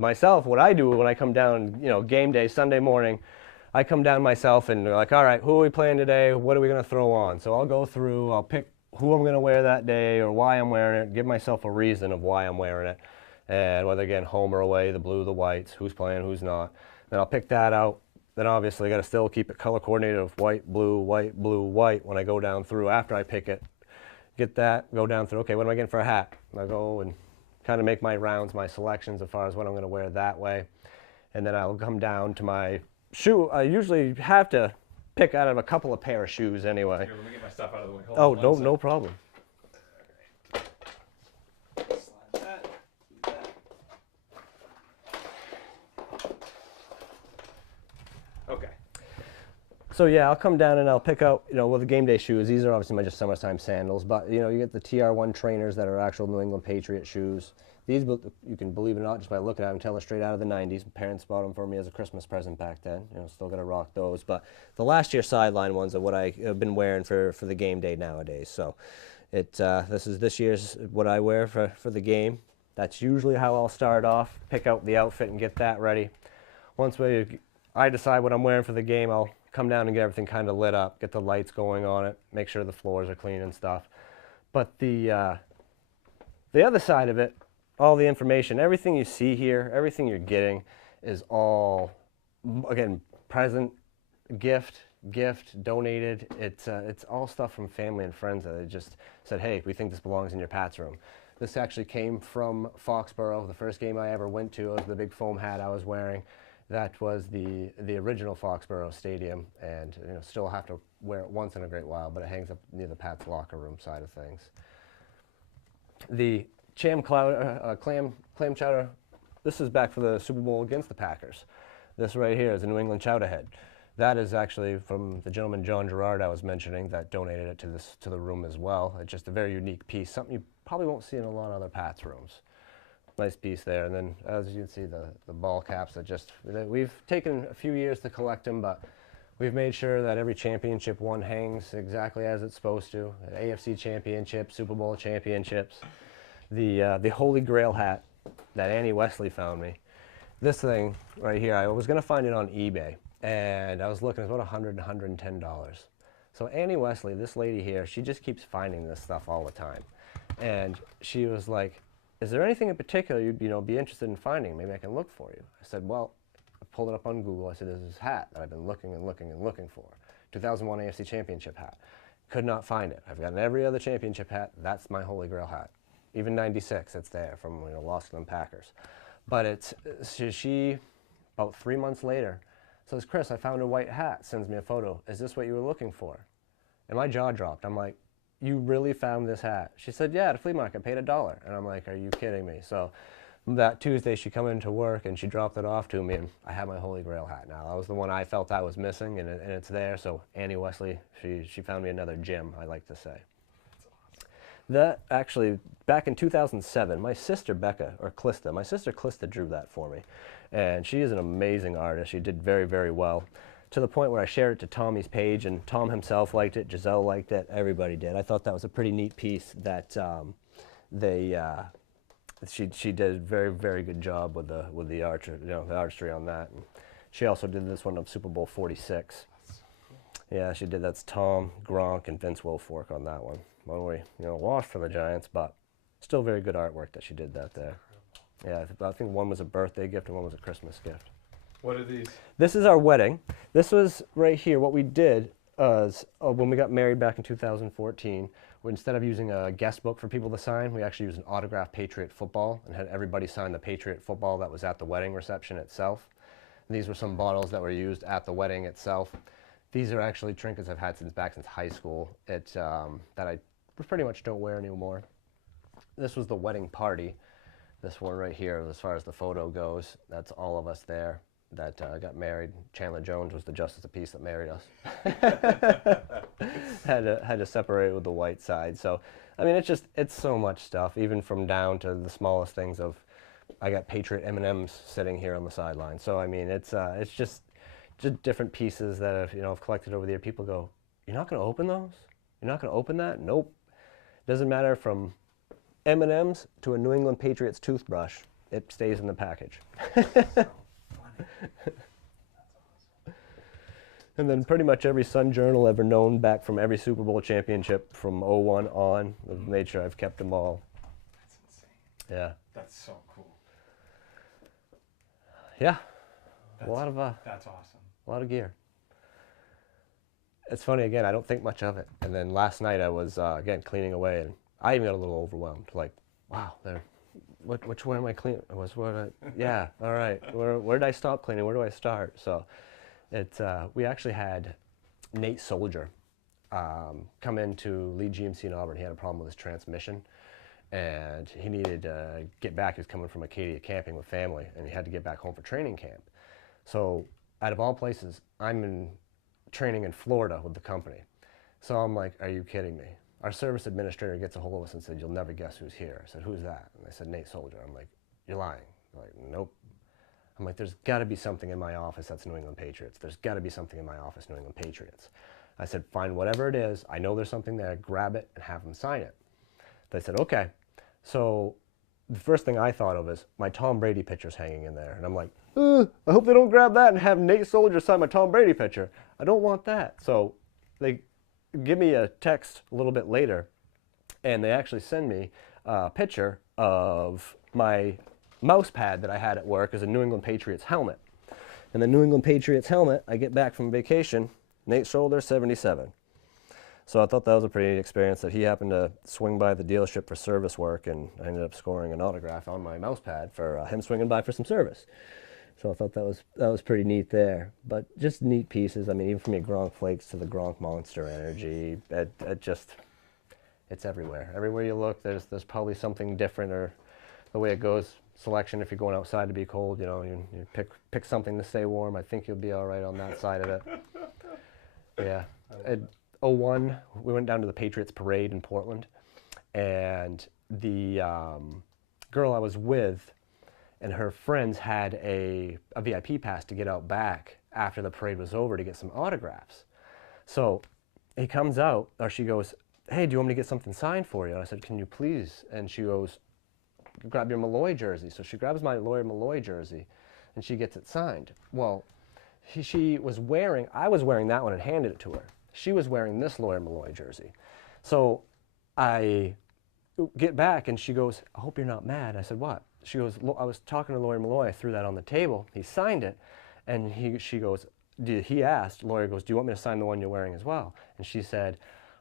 myself, what I do when I come down, you know, game day, Sunday morning, I come down myself and they're like, all right, who are we playing today? What are we going to throw on? So I'll go through, I'll pick who I'm going to wear that day or why I'm wearing it, give myself a reason of why I'm wearing it. And whether, again, home or away, the blue, the whites, who's playing, who's not. Then I'll pick that out. Then obviously I got to still keep it color coordinated of white, blue, white when I go down through after I pick it. Get that, go down through, okay, what am I getting for a hat? I'll go and kind of make my rounds, my selections as far as what I'm going to wear that way. And then I'll come down to my shoe. I usually have to pick out of a couple of pair of shoes anyway. Here, let me get my stuff out of the way. Hold on, no problem. Okay. So yeah, I'll come down and I'll pick out, you know, well, the game day shoes. These are obviously my just summertime sandals, but you know, you get the TR1 trainers that are actual New England Patriot shoes. These, you can believe it or not, just by looking at them, tell they're straight out of the 90s. My parents bought them for me as a Christmas present back then. You know, still got to rock those. But the last year sideline ones are what I have been wearing for the game day nowadays. So this year's what I wear for the game. That's usually how I'll start off, pick out the outfit and get that ready. Once I decide what I'm wearing for the game, I'll come down and get everything kind of lit up, get the lights going on it, make sure the floors are clean and stuff. But the other side of it, all the information, everything you see here, everything you're getting is all, again, present, gift, donated. It's all stuff from family and friends that just said, hey, we think this belongs in your Pats room. This actually came from Foxborough. The first game I ever went to was the big foam hat I was wearing. That was the original Foxborough Stadium, and you know, still have to wear it once in a great while, but it hangs up near the Pats locker room side of things. The clam chowder, this is back for the Super Bowl against the Packers. This right here is a New England chowder head. That is actually from the gentleman John Gerard I was mentioning that donated it to the room as well. It's just a very unique piece, something you probably won't see in a lot of other Pats rooms. Nice piece there. And then as you can see, the ball caps we've taken a few years to collect them, but we've made sure that every championship one hangs exactly as it's supposed to. AFC championship, Super Bowl championships. The Holy Grail hat that Annie Wesley found me. This thing right here, I was going to find it on eBay, and I was looking, it's about $100, $110. So Annie Wesley, this lady here, she just keeps finding this stuff all the time. And she was like, is there anything in particular you'd be interested in finding? Maybe I can look for you. I said, well, I pulled it up on Google. I said, there's this hat that I've been looking for. 2001 AFC Championship hat. Could not find it. I've gotten every other championship hat. That's my Holy Grail hat. Even 96, it's there from lost to them Packers. But she, about 3 months later, says, Chris, I found a white hat. Sends me a photo. Is this what you were looking for? And my jaw dropped. I'm like, you really found this hat? She said, yeah, at a flea market, paid $1. And I'm like, are you kidding me? So that Tuesday she come into work and she dropped it off to me, and I have my Holy Grail hat now. That was the one I felt I was missing, and it's there. So Annie Wesley, she found me another gem, I like to say. That actually, back in 2007, my sister Clista drew that for me. And she is an amazing artist. She did very, very well. To the point where I shared it to Tommy's page, and Tom himself liked it, Giselle liked it, everybody did. I thought that was a pretty neat piece that she did a very, very good job with the artistry on that. And she also did this one of Super Bowl 46. Yeah, she did. That's Tom, Gronk, and Vince Wilfork on that one. One we lost for the Giants, but still very good artwork that she did that there. Yeah, I think one was a birthday gift and one was a Christmas gift. What are these? This is our wedding. This was right here. What we did was when we got married back in 2014, instead of using a guest book for people to sign, we actually used an autographed Patriot football and had everybody sign the Patriot football that was at the wedding reception itself. And these were some bottles that were used at the wedding itself. These are actually trinkets I've had since high school. That I pretty much don't wear anymore. This was the wedding party. This one right here, as far as the photo goes, that's all of us there that got married. Chandler Jones was the justice of the peace that married us. had to separate with the white side. So, I mean, it's so much stuff, even from down to the smallest things of, I got Patriot M&Ms sitting here on the sideline. So, I mean, it's just different pieces that I've collected over the year. People go, you're not going to open those? You're not going to open that? Nope. Doesn't matter from M&Ms to a New England Patriots toothbrush. it stays in the package. So funny. And then pretty much every Sun Journal ever known back from every Super Bowl championship from '01 on, I've made sure I've kept them all. That's insane. Yeah. That's so cool. Yeah. That's, a lot that's awesome. gear. It's funny, again, I don't think much of it. And then last night I was, again, cleaning away, and I even got a little overwhelmed. Like, wow, which one am I cleaning? Yeah, all right. Where did I stop cleaning? Where do I start? So we actually had Nate Soldier come in to lead GMC in Auburn. He had a problem with his transmission, and he needed to get back. He was coming from Acadia camping with family, and he had to get back home for training camp. So out of all places, I'm in training in Florida with the company. So I'm like, are you kidding me? Our service administrator gets a hold of us and said, you'll never guess who's here. I said, who's that? And they said, Nate Soldier. I'm like, you're lying. They're like, nope. I'm like, there's got to be something in my office that's New England Patriots. There's got to be something in my office, New England Patriots. I said, find whatever it is. I know there's something there. Grab it and have them sign it. They said, okay. So the first thing I thought of is my Tom Brady picture's hanging in there. And I'm like, I hope they don't grab that and have Nate Soldier sign my Tom Brady picture. I don't want that. So they give me a text a little bit later, and they actually send me a picture of my mouse pad that I had at work as a New England Patriots helmet. And the New England Patriots helmet, I get back from vacation, Nate Soldier, 77. So I thought that was a pretty neat experience that he happened to swing by the dealership for service work, and I ended up scoring an autograph on my mouse pad for him swinging by for some service. So I thought that was pretty neat there. But just neat pieces. I mean, even from your Gronk Flakes to the Gronk Monster Energy, it's everywhere. Everywhere you look, there's probably something different, or the way it goes. Selection, if you're going outside to be cold, you pick something to stay warm. I think you'll be all right on that side of it. Yeah. At '01, we went down to the Patriots parade in Portland, and the girl I was with and her friends had a VIP pass to get out back after the parade was over to get some autographs. So he comes out, or she goes, hey, do you want me to get something signed for you? And I said, can you please? And she goes, grab your Malloy jersey. So she grabs my Lawyer Malloy jersey, and she gets it signed. Well, I was wearing that one and handed it to her. She was wearing this Lawyer Malloy jersey. So I get back, and she goes, I hope you're not mad. I said, what? She goes, I was talking to Lawyer Malloy. I threw that on the table. He signed it, and she goes, he asked, Lawyer goes, do you want me to sign the one you're wearing as well? And she said,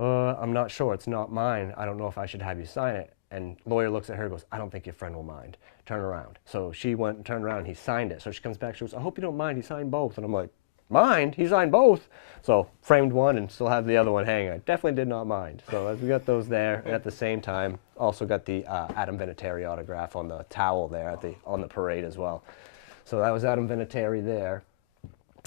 I'm not sure. It's not mine. I don't know if I should have you sign it. And Lawyer looks at her and goes, I don't think your friend will mind. Turn around. So she went and turned around, and he signed it. So she comes back, she goes, I hope you don't mind. He signed both. And I'm like, mind? He signed both. So framed one and still have the other one hanging. I definitely did not mind. So as we got those there, and at the same time, also got the Adam Vinatieri autograph on the towel there on the parade as well. So that was Adam Vinatieri there.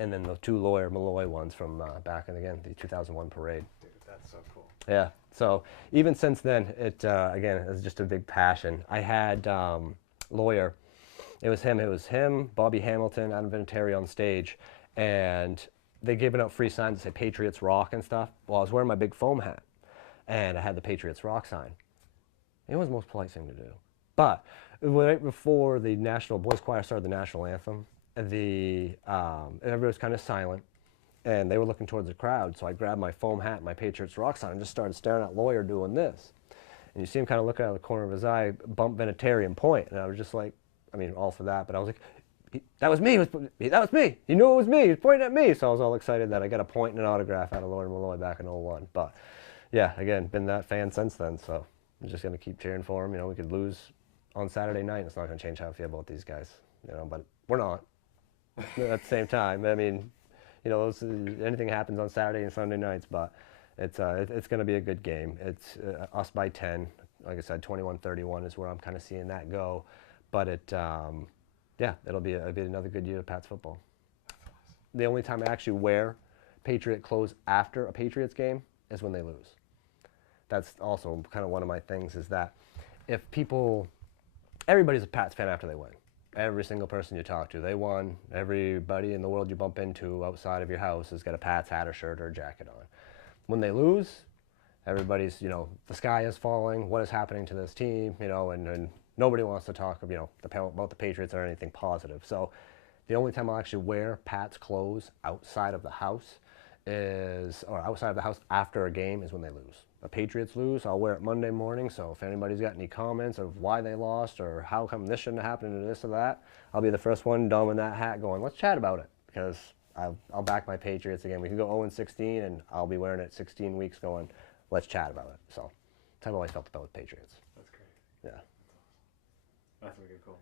And then the two Lawyer Malloy ones from back in, again, the 2001 parade. Dude, that's so cool. Yeah. So even since then, again, it was just a big passion. I had Lawyer. It was him, Bobby Hamilton, Adam Vinatieri on stage. And they gave out free signs that say Patriots Rock and stuff. Well, I was wearing my big foam hat, and I had the Patriots Rock sign. It was the most polite thing to do. But right before the National Boys Choir started the national anthem, everybody was kind of silent, and they were looking towards the crowd. So I grabbed my foam hat and my Patriots Rock sign and just started staring at Lawyer doing this. And you see him kind of looking out of the corner of his eye, bump Vinatieri and point. And I was just like, I mean, all for that, but I was like, that was me. That was me. He knew it was me. He was pointing at me. So I was all excited that I got a point and an autograph out of Lawyer Malloy back in '01. But yeah, again, been that fan since then. So I'm just going to keep cheering for him. We could lose on Saturday night. It's not going to change how I feel about these guys. But we're not. At the same time, I mean, anything happens on Saturday and Sunday nights. But it's going to be a good game. It's us by 10. Like I said, 21-31 is where I'm kind of seeing that go. But yeah, it'll be another good year of Pats football. The only time I actually wear Patriot clothes after a Patriots game is when they lose. That's also kind of one of my things, is that everybody's a Pats fan after they win. Every single person you talk to, they won. Everybody in the world you bump into outside of your house has got a Pats hat or shirt or a jacket on. When they lose, everybody's, the sky is falling. What is happening to this team? And nobody wants to talk about the Patriots or anything positive. So the only time I'll actually wear Pat's clothes outside of the house after a game is when they lose. The Patriots lose, I'll wear it Monday morning. So if anybody's got any comments of why they lost or how come this shouldn't have happened or this or that, I'll be the first one donning that hat going, let's chat about it, because I'll back my Patriots again. We can go 0-16 and I'll be wearing it 16 weeks going, let's chat about it. So that's how I've always felt about the Patriots. That's great. Yeah. That's wicked cool.